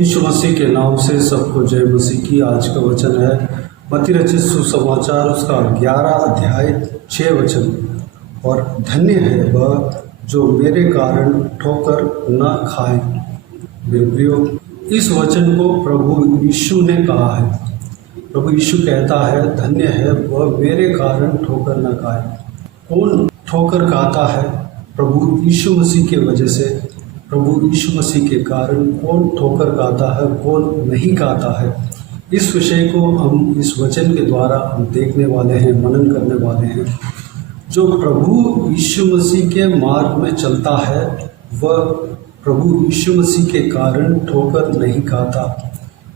यीशु मसीह के नाम से सबको जय मसीह की। आज का वचन है मत्ती रचित सुसमाचार उसका 11 अध्याय 6 वचन। और धन्य है वह जो मेरे कारण ठोकर न खाए। मेरे प्रियो, इस वचन को प्रभु यीशु ने कहा है। प्रभु यीशु कहता है धन्य है वह मेरे कारण ठोकर न खाए। कौन ठोकर खाता है? प्रभु यीशु मसीह के वजह से, प्रभु यीशु मसीह के कारण कौन ठोकर खाता है, कौन नहीं खाता है। इस विषय को हम इस वचन के द्वारा हम देखने वाले हैं, मनन करने वाले हैं। जो प्रभु यीशु मसीह के मार्ग में चलता है वह प्रभु यीशु मसीह के कारण ठोकर नहीं खाता,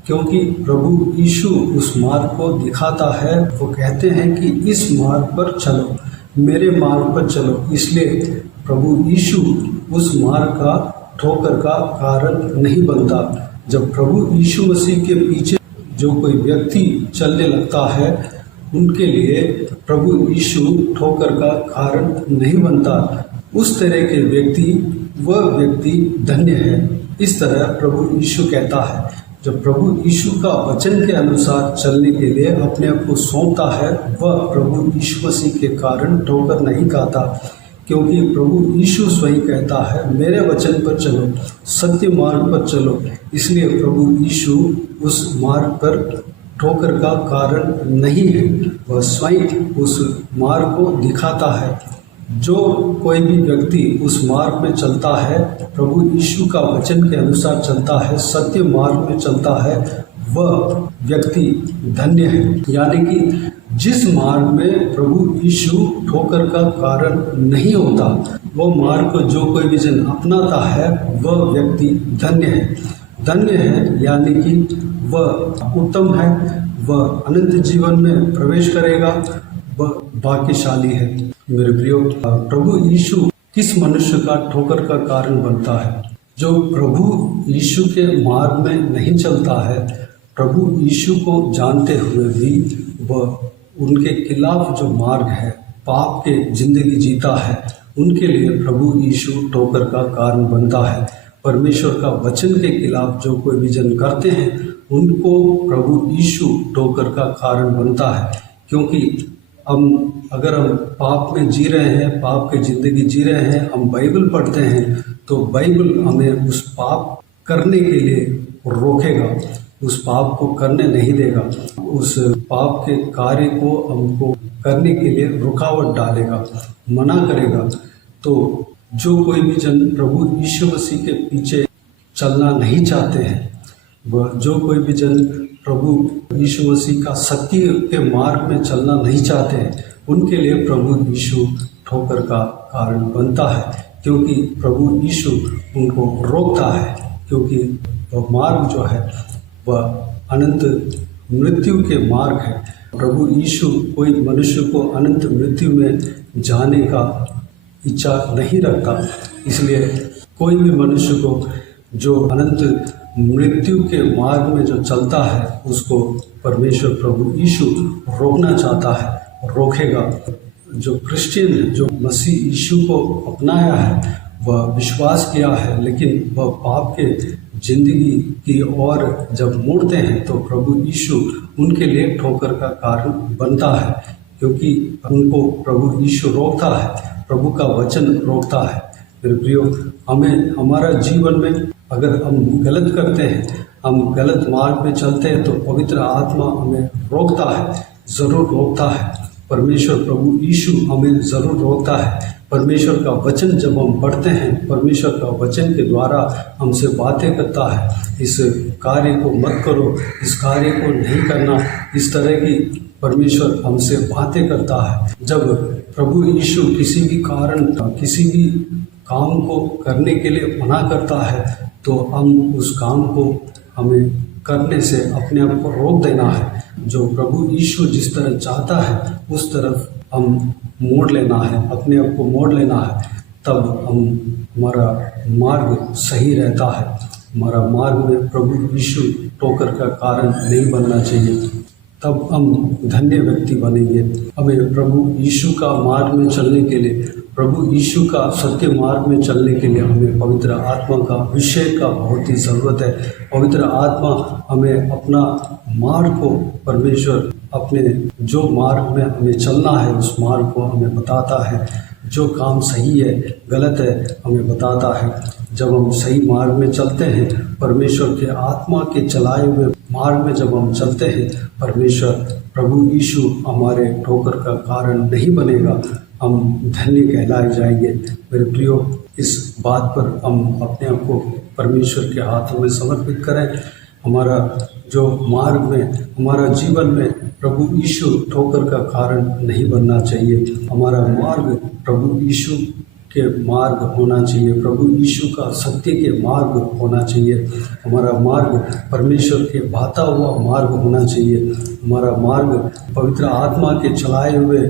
क्योंकि प्रभु यीशु उस मार्ग को दिखाता है। वो कहते हैं कि इस मार्ग पर चलो, मेरे मार्ग पर चलो। इसलिए प्रभु यीशु उस मार्ग का ठोकर का कारण नहीं बनता। जब प्रभु यीशु मसीह के पीछे जो कोई व्यक्ति चलने लगता है उनके लिए प्रभु यीशु ठोकर का कारण नहीं बनता। उस तरह के व्यक्ति, वह व्यक्ति धन्य है। इस तरह प्रभु यीशु कहता है, जब प्रभु यीशु का वचन के अनुसार चलने के लिए अपने आप को सौंपता है वह प्रभु यीशु मसीह के कारण ठोकर नहीं खाता, क्योंकि प्रभु यीशु स्वयं कहता है मेरे वचन पर चलो, सत्य मार्ग पर चलो। इसलिए प्रभु यीशु उस मार्ग पर ठोकर का कारण नहीं है, वह स्वयं उस मार्ग को दिखाता है। जो कोई भी व्यक्ति उस मार्ग में चलता है, प्रभु यीशु का वचन के अनुसार चलता है, सत्य मार्ग में चलता है, वह व्यक्ति धन्य है। यानी कि जिस मार्ग में प्रभु यीशु ठोकर का कारण नहीं होता, वो मार्ग को जो कोई भी जन अपनाता है वह व्यक्ति धन्य है। धन्य है यानी कि वह उत्तम है, वह अनंत जीवन में प्रवेश करेगा, वह भाग्यशाली है। मेरे प्रियो, प्रभु यीशु किस मनुष्य का ठोकर का कारण बनता है? जो प्रभु यीशु के मार्ग में नहीं चलता है, प्रभु यीशु को जानते हुए भी वह उनके खिलाफ जो मार्ग है, पाप के जिंदगी जीता है, उनके लिए प्रभु यीशु ठोकर का कारण बनता है। परमेश्वर का वचन के खिलाफ जो कोई भी जन करते हैं उनको प्रभु यीशु ठोकर का कारण बनता है। क्योंकि अगर हम पाप में जी रहे हैं, पाप की जिंदगी जी रहे हैं, हम बाइबल पढ़ते हैं तो बाइबल हमें उस पाप करने के लिए रोकेगा, उस पाप को करने नहीं देगा, उस पाप के कार्य को हमको करने के लिए रुकावट डालेगा, मना करेगा। तो जो कोई भी जन प्रभु यीशु मसीह के पीछे चलना नहीं चाहते हैं, वह जो कोई भी जन प्रभु यीशु मसीह का सत्य के मार्ग में चलना नहीं चाहते हैं, उनके लिए प्रभु यीशु ठोकर का कारण बनता है। क्योंकि प्रभु यीशु उनको रोकता है, क्योंकि वह मार्ग जो है वह अनंत मृत्यु के मार्ग है। प्रभु यीशु कोई मनुष्य को अनंत मृत्यु में जाने का इच्छा नहीं रखता। इसलिए कोई भी मनुष्य को जो अनंत मृत्यु के मार्ग में जो चलता है उसको परमेश्वर प्रभु यीशु रोकना चाहता है, रोकेगा। जो क्रिश्चियन है, जो मसीह यीशु को अपनाया है, वह विश्वास किया है, लेकिन वह पाप के जिंदगी की ओर जब मुड़ते हैं तो प्रभु यीशु उनके लिए ठोकर का कारण बनता है, क्योंकि उनको प्रभु यीशु रोकता है, प्रभु का वचन रोकता है। मेरे प्रियो, हमें हमारा जीवन में अगर हम गलत करते हैं, हम गलत मार्ग में चलते हैं तो पवित्र आत्मा हमें रोकता है, ज़रूर रोकता है। परमेश्वर प्रभु यीशु हमें ज़रूर रोकता है। परमेश्वर का वचन जब हम पढ़ते हैं, परमेश्वर का वचन के द्वारा हमसे बातें करता है, इस कार्य को मत करो, इस कार्य को नहीं करना, इस तरह की परमेश्वर हमसे बातें करता है। जब प्रभु यीशु किसी भी कारण, किसी भी काम को करने के लिए मना करता है तो हम उस काम को हमें करने से अपने आप को रोक देना है। जो प्रभु यीशु जिस तरह चाहता है उस तरफ हम मोड़ लेना है, अपने आप को मोड़ लेना है, तब हमारा मार्ग सही रहता है। हमारा मार्ग में प्रभु यीशु ठोकर का कारण नहीं बनना चाहिए। तब हम धन्य व्यक्ति बनेंगे। हमें प्रभु यीशु का मार्ग में चलने के लिए, प्रभु यीशु का सत्य मार्ग में चलने के लिए हमें पवित्र आत्मा का अभिषेक का बहुत ही ज़रूरत है। पवित्र आत्मा हमें अपना मार्ग को, परमेश्वर अपने जो मार्ग में हमें चलना है उस मार्ग को हमें बताता है। जो काम सही है गलत है हमें बताता है। जब हम सही मार्ग में चलते हैं, परमेश्वर के आत्मा के चलाए हुए मार्ग में जब हम चलते हैं, परमेश्वर प्रभु यीशु हमारे ठोकर का कारण नहीं बनेगा, हम धन्य कहलाए जाएंगे। मेरे प्रियो, इस बात पर हम अपने आप को परमेश्वर के हाथों में समर्पित करें। हमारा जो मार्ग में, हमारा जीवन में प्रभु यीशु ठोकर का कारण नहीं बनना चाहिए। हमारा मार्ग प्रभु यीशु के मार्ग होना चाहिए, प्रभु यीशु का सत्य के मार्ग होना चाहिए। हमारा मार्ग परमेश्वर के भाता हुआ मार्ग होना चाहिए। हमारा मार्ग पवित्र आत्मा के चलाए हुए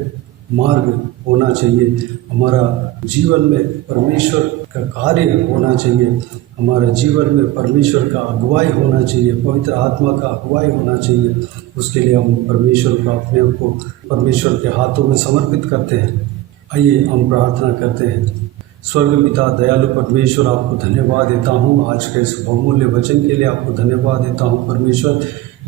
मार्ग होना चाहिए। हमारा जीवन में परमेश्वर का कार्य होना चाहिए। हमारे जीवन में परमेश्वर का अगुवाई होना चाहिए, पवित्र आत्मा का अगुवाई होना चाहिए। उसके लिए हम परमेश्वर को, अपने आप को परमेश्वर के हाथों में समर्पित करते हैं। आइए हम प्रार्थना करते हैं। स्वर्ग पिता दयालु परमेश्वर, आपको धन्यवाद देता हूँ आज के इस बहुमूल्य वचन के लिए। आपको धन्यवाद देता हूँ परमेश्वर,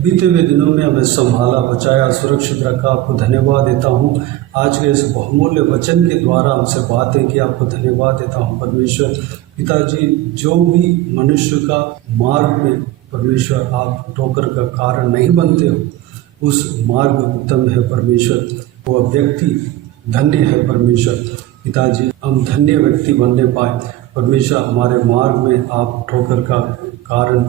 बीते हुए दिनों में हमें संभाला, बचाया, सुरक्षित रखा। आपको धन्यवाद देता हूँ आज के इस बहुमूल्य वचन के द्वारा हमसे बातें की। आपको धन्यवाद देता हूँ परमेश्वर। पिताजी, जो भी मनुष्य का मार्ग में परमेश्वर आप ठोकर का कारण नहीं बनते हो, उस मार्ग उत्तम है परमेश्वर। वह व्यक्ति धन्य है परमेश्वर। पिताजी, हम धन्य व्यक्ति बनने पाए परमेश्वर। हमारे मार्ग में आप ठोकर का कारण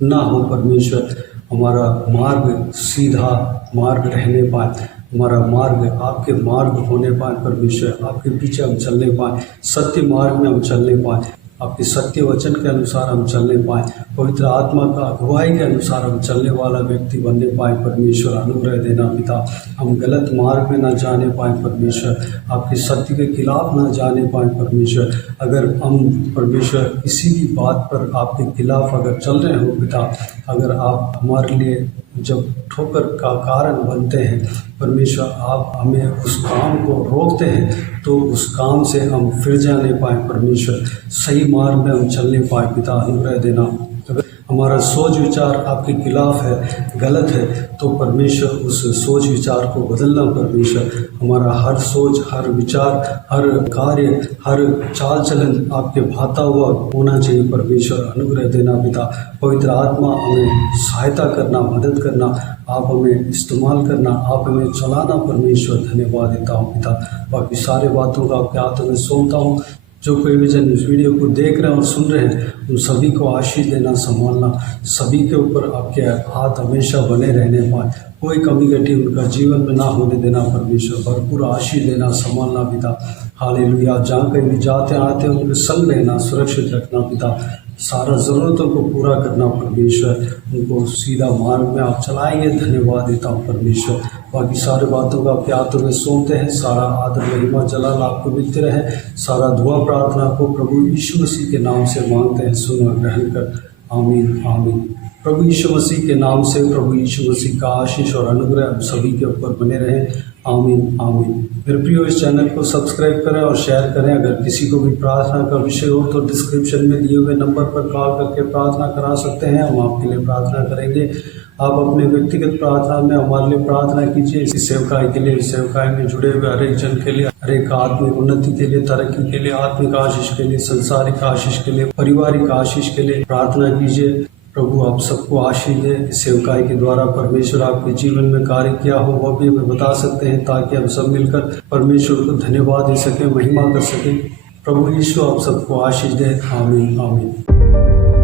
ना हो परमेश्वर। हमारा मार्ग सीधा मार्ग रहने पाए, हमारा मार्ग आपके मार्ग होने पाए परमेश्वर। आपके पीछे हम चलने पाए, सत्य मार्ग में हम चलने पाए, आपके सत्य वचन के अनुसार हम चलने पाए, पवित्र आत्मा का अगुवाई के अनुसार हम चलने वाला व्यक्ति बनने पाए परमेश्वर। अनुग्रह देना पिता, हम गलत मार्ग में ना जाने पाए परमेश्वर, आपके सत्य के खिलाफ ना जाने पाए परमेश्वर। अगर हम परमेश्वर किसी भी बात पर आपके खिलाफ अगर चल रहे हो पिता, अगर आप हमारे लिए जब ठोकर का कारण बनते हैं परमेश्वर, आप हमें उस काम को रोकते हैं, तो उस काम से हम फिर जाने पाए परमेश्वर, सही मार्ग में हम चलने पाए पिता। अनुग्रह देना। अगर हमारा सोच विचार आपके खिलाफ है, गलत है, तो परमेश्वर उस सोच विचार को बदलना परमेश्वर। हमारा हर सोच, हर विचार, हर कार्य, हर चाल चलन आपके भाता हुआ होना चाहिए परमेश्वर। अनुग्रह देना पिता। पवित्र आत्मा हमें सहायता करना, मदद करना, आप हमें इस्तेमाल करना, आप हमें चलाना परमेश्वर। धन्यवाद देता हूँ पिता। बाकी सारे बातों का आपके हाथों में सौंपता हूँ। जो कोई भी जन इस वीडियो को देख रहे हैं और सुन रहे हैं, उन सभी को आशीष देना, संभालना, सभी के ऊपर आपके हाथ हमेशा बने रहने पाए, कोई कमी घटी उनका जीवन में ना होने देना परमेश्वर। भरपूर आशीष देना, संभालना पिता। हालेलुया। जहाँ कहीं भी जाते आते हैं उनके संग रहना, सुरक्षित रखना पिता। सारा ज़रूरतों को पूरा करना परमेश्वर। उनको सीधा मार्ग में आप चलाएंगे। धन्यवाद देता हूँ परमेश्वर। बाकी सारे बातों को आपके हाथों में सौंपते हैं। सारा आदर, महिमा, जलाल आपको मिलते रहे। सारा दुआ प्रार्थना को प्रभु यीशु मसीह के नाम से मांगते हैं, सुन और ग्रहण कर। आमीन आमीन। प्रभु यीशु मसीह के नाम से प्रभु यीशु मसीह का आशीष और अनुग्रह हम सभी के ऊपर बने रहे। आमीन आमीन। मेरे प्रियो, इस चैनल को सब्सक्राइब करें और शेयर करें। अगर किसी को भी प्रार्थना का विषय हो तो डिस्क्रिप्शन में दिए हुए नंबर पर कॉल करके प्रार्थना करा सकते हैं। हम आपके लिए प्रार्थना करेंगे। आप अपने व्यक्तिगत प्रार्थना में हमारे लिए प्रार्थना कीजिए। इस सेवकाई के लिए, इस सेवकाई में जुड़े हुए हर एक जन के लिए, हर एक आत्मिक उन्नति के लिए, तरक्की के लिए, आत्मिक आशीष के लिए, संसारिक आशीष के लिए, पारिवारिक आशीष के लिए प्रार्थना कीजिए। प्रभु आप सबको आशीष दे। इस सेवकाई के द्वारा परमेश्वर आपके जीवन में कार्य किया हो वह भी हमें बता सकते हैं, ताकि हम सब मिलकर परमेश्वर को धन्यवाद दे सकें, महिमा कर सकें। प्रभु यीशु आप सबको आशीष दे। आमीन आमीन।